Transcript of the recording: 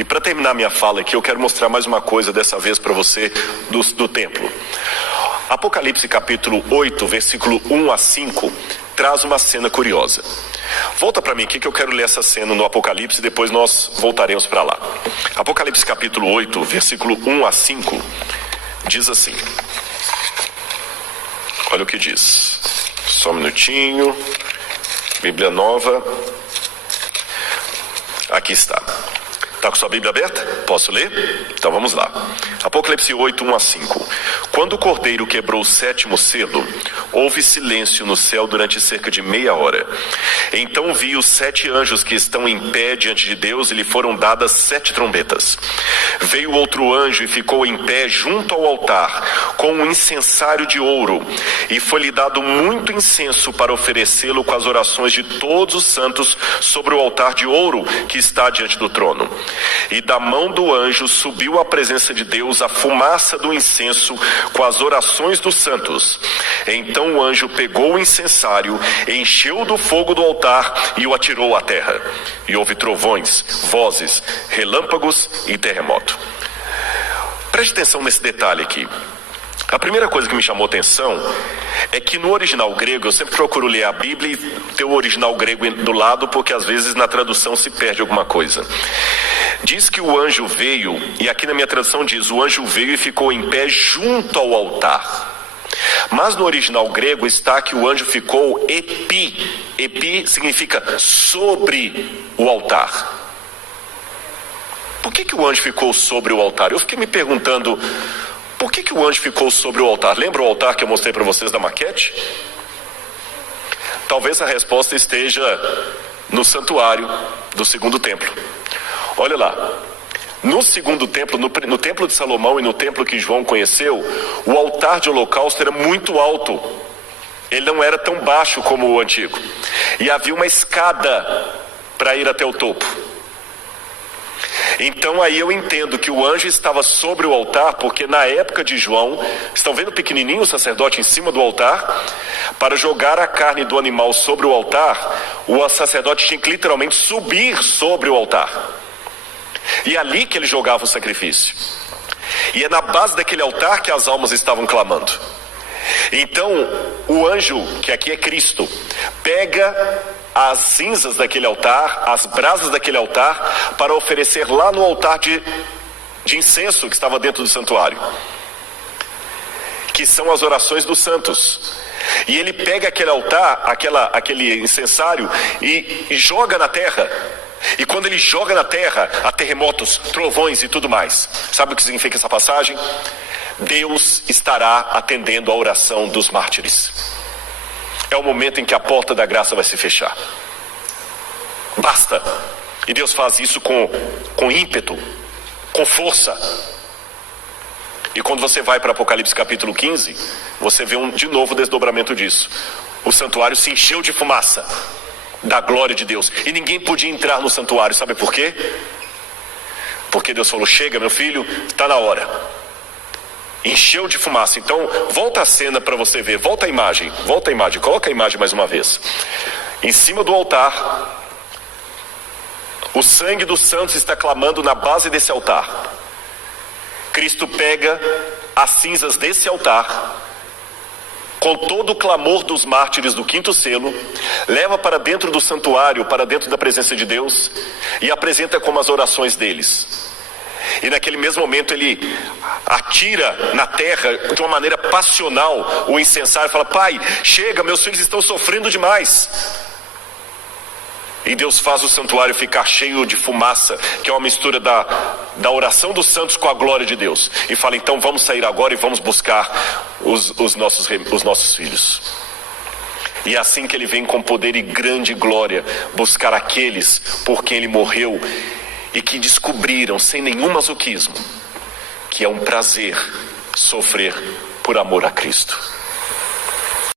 E para terminar minha fala aqui, eu quero mostrar mais uma coisa dessa vez para você do templo. Apocalipse capítulo 8, versículo 1 a 5, traz uma cena curiosa. Volta para mim aqui que eu quero ler essa cena no Apocalipse e depois nós voltaremos para lá. Apocalipse capítulo 8, versículo 1 a 5, diz assim. Olha o que diz. Só um minutinho. Bíblia nova. Aqui está. Está com sua Bíblia aberta? Posso ler? Então vamos lá. Apocalipse 8, 1 a 5. Quando o cordeiro quebrou o 7º selo, houve silêncio no céu durante cerca de meia hora. Então vi os 7 anjos que estão em pé diante de Deus e lhe foram dadas 7 trombetas. Veio outro anjo e ficou em pé junto ao altar, com um incensário de ouro, e foi-lhe dado muito incenso para oferecê-lo com as orações de todos os santos sobre o altar de ouro que está diante do trono. E da mão do anjo subiu à presença de Deus a fumaça do incenso com as orações dos santos. Então o anjo pegou o incensário, encheu do fogo do altar e o atirou à terra. E houve trovões, vozes, relâmpagos e terremoto. Preste atenção nesse detalhe aqui. A primeira coisa que me chamou atenção é que no original grego, eu sempre procuro ler a Bíblia e ter o original grego do lado, porque às vezes na tradução se perde alguma coisa. Diz que o anjo veio, e aqui na minha tradução diz, o anjo veio e ficou em pé junto ao altar. Mas no original grego está que o anjo ficou epi. Epi significa sobre o altar. Por que o anjo ficou sobre o altar? Eu fiquei me perguntando, por que o anjo ficou sobre o altar? Lembra o altar que eu mostrei para vocês da maquete? Talvez a resposta esteja no santuário do segundo templo. Olha lá, no segundo templo, no templo de Salomão e no templo que João conheceu, o altar de holocausto era muito alto. Ele não era tão baixo como o antigo. E havia uma escada para ir até o topo. Então aí eu entendo que o anjo estava sobre o altar, porque na época de João, estão vendo pequenininho o sacerdote em cima do altar? Para jogar a carne do animal sobre o altar, o sacerdote tinha que literalmente subir sobre o altar. E é ali que ele jogava o sacrifício. E é na base daquele altar que as almas estavam clamando. Então o anjo, que aqui é Cristo, pega as cinzas daquele altar, as brasas daquele altar, para oferecer lá no altar de incenso que estava dentro do santuário, que são as orações dos santos. E ele pega aquele altar, aquele incensário e joga na terra. E quando ele joga na terra, há terremotos, trovões e tudo mais. Sabe o que significa essa passagem? Deus estará atendendo a oração dos mártires. É o momento em que a porta da graça vai se fechar. Basta. E Deus faz isso com ímpeto, com força. E quando você vai para Apocalipse capítulo 15, você vê de novo o desdobramento disso. O santuário se encheu de fumaça da glória de Deus. E ninguém podia entrar no santuário. Sabe por quê? Porque Deus falou, chega meu filho, está na hora. Encheu de fumaça. Então volta a cena para você ver. Volta a imagem, coloca a imagem mais uma vez. Em cima do altar, o sangue dos santos está clamando na base desse altar. Cristo pega as cinzas desse altar, com todo o clamor dos mártires do 5º selo, leva para dentro do santuário, para dentro da presença de Deus, e apresenta como as orações deles. E naquele mesmo momento ele atira na terra de uma maneira passional o incensário e fala, Pai, chega, meus filhos estão sofrendo demais. E Deus faz o santuário ficar cheio de fumaça, que é uma mistura da oração dos santos com a glória de Deus. E fala, então vamos sair agora e vamos buscar os nossos filhos. E é assim que ele vem com poder e grande glória buscar aqueles por quem ele morreu e que descobriram, sem nenhum masoquismo, que é um prazer sofrer por amor a Cristo.